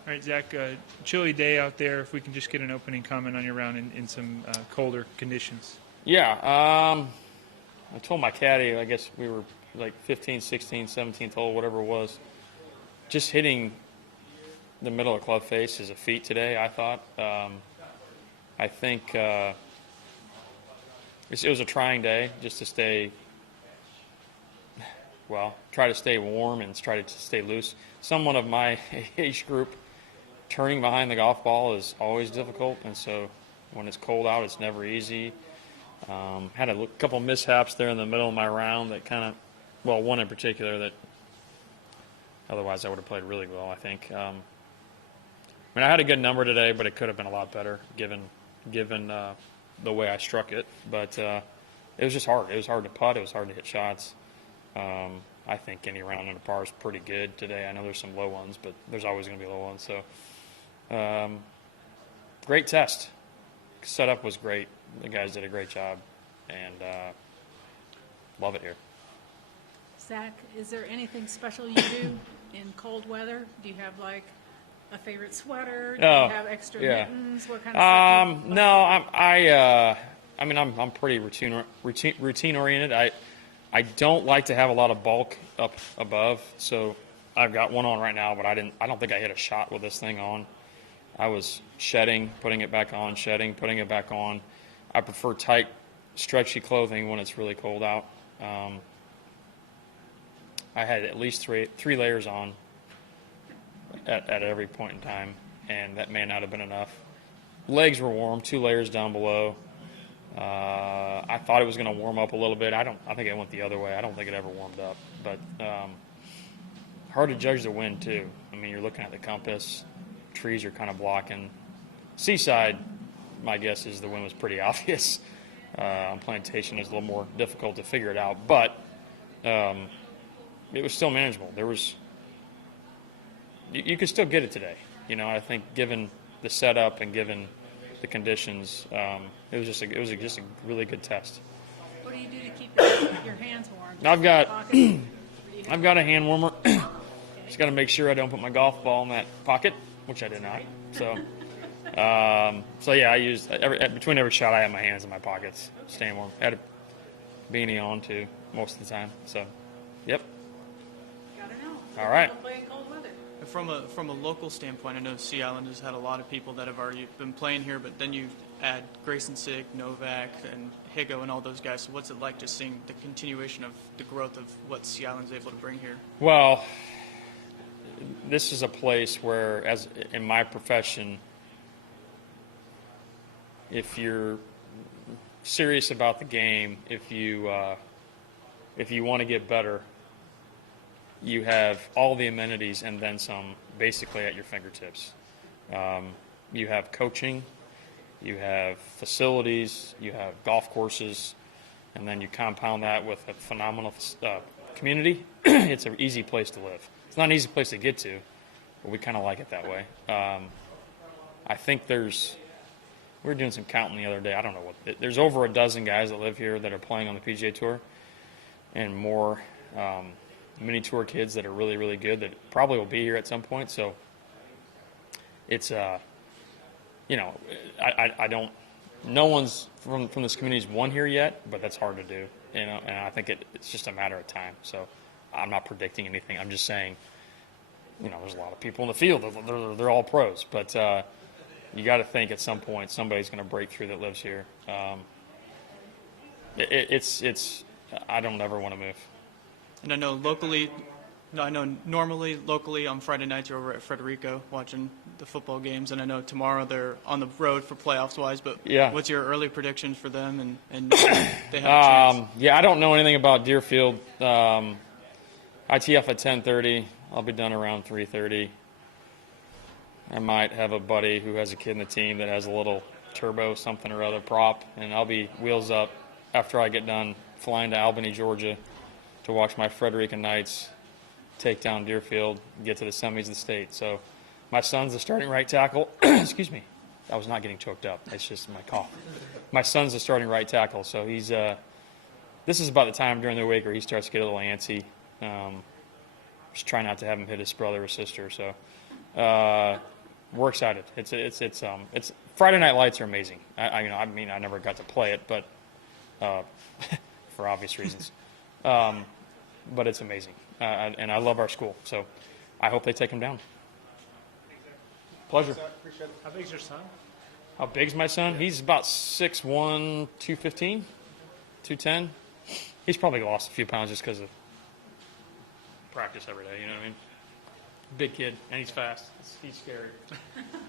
All right, Zach, chilly day out there. If we can just get an opening comment on your round in some colder conditions. Yeah, I told my caddy, I guess we were like 15, 16, 17th hole, whatever it was. Just hitting the middle of club face is a feat today, I thought. I think it was a trying day just to try to stay warm and try to stay loose. Someone of my age group, turning behind the golf ball is always difficult, and so when it's cold out, it's never easy. Had a couple mishaps there in the middle of my round that kind of, well, one in particular that otherwise I would have played really well, I think. I mean, I had a good number today, but it could have been a lot better given the way I struck it. But it was just hard. It was hard to putt. It was hard to hit shots. I think any round in a par is pretty good today. I know there's some low ones, but there's always going to be low ones. So great test. Setup was great. The guys did a great job, and love it here. Zach, is there anything special you do in cold weather? Do you have like a favorite sweater? Do you have extra mittens? What kind of stuff? No, I'm pretty routine oriented. I don't like to have a lot of bulk up above, so I've got one on right now, but I don't think I hit a shot with this thing on. I was shedding, putting it back on, shedding, putting it back on. I prefer tight, stretchy clothing when it's really cold out. I had at least three layers on at every point in time, and that may not have been enough. Legs were warm, 2 layers down below. I thought it was going to warm up a little bit. I think it went the other way. I don't think it ever warmed up. But hard to judge the wind, too. I mean, you're looking at the compass. Trees are kind of blocking. Seaside, my guess is the wind was pretty obvious. On Plantation, it's a little more difficult to figure it out. But it was still manageable. You could still get it today. You know, I think given the setup and given the conditions, it was just a really good test. What do you do to keep your hands warm? I've got a hand warmer. Just got to make sure I don't put my golf ball in that pocket, which I did not. So, I used between every shot I had my hands in my pockets, staying warm. I had a beanie on too most of the time. So, yep. Gotta know. All right. Play in cold weather. From a local standpoint, I know Sea Island has had a lot of people that have already been playing here, but then you add Grayson Sick, Novak, and Higo and all those guys. So what's it like just seeing the continuation of the growth of what Sea Island's able to bring here? Well, this is a place where, as in my profession, if you're serious about the game, if you want to get better, you have all the amenities and then some basically at your fingertips. You have coaching, you have facilities, you have golf courses, and then you compound that with a phenomenal community. It's an easy place to live. It's not an easy place to get to, but we kind of like it that way. I think we were doing some counting the other day. I don't know there's over a dozen guys that live here that are playing on the PGA Tour, and more mini tour kids that are really, really good that probably will be here at some point. So it's, I don't, no one's from this community's won here yet, but that's hard to do, and I think it's just a matter of time. So I'm not predicting anything. I'm just saying, there's a lot of people in the field. They're all pros, but you got to think at some point somebody's going to break through that lives here. I don't ever want to move. And I know normally locally on Friday nights you're over at Frederico watching the football games, and I know tomorrow they're on the road for playoffs-wise, but yeah. What's your early predictions for them and they have a chance? Yeah, I don't know anything about Deerfield. I tee off at 10:30. I'll be done around 3:30. I might have a buddy who has a kid in the team that has a little turbo something or other prop, and I'll be wheels up after I get done flying to Albany, Georgia, to watch my Frederica Knights take down Deerfield and get to the semis of the state. So my son's the starting right tackle. Excuse me. I was not getting choked up. It's just my cough. My son's the starting right tackle, so he's this is about the time during the week where he starts to get a little antsy. Just try not to have him hit his brother or sister. So We're excited. It's Friday Night Lights are amazing. I never got to play it, but for obvious reasons. But it's amazing, and I love our school. So I hope they take them down. Pleasure. How big's your son? How big's my son? He's about 6'1", 215, 210. He's probably lost a few pounds just because of practice every day. You know what I mean? Big kid, and he's fast. He's scary.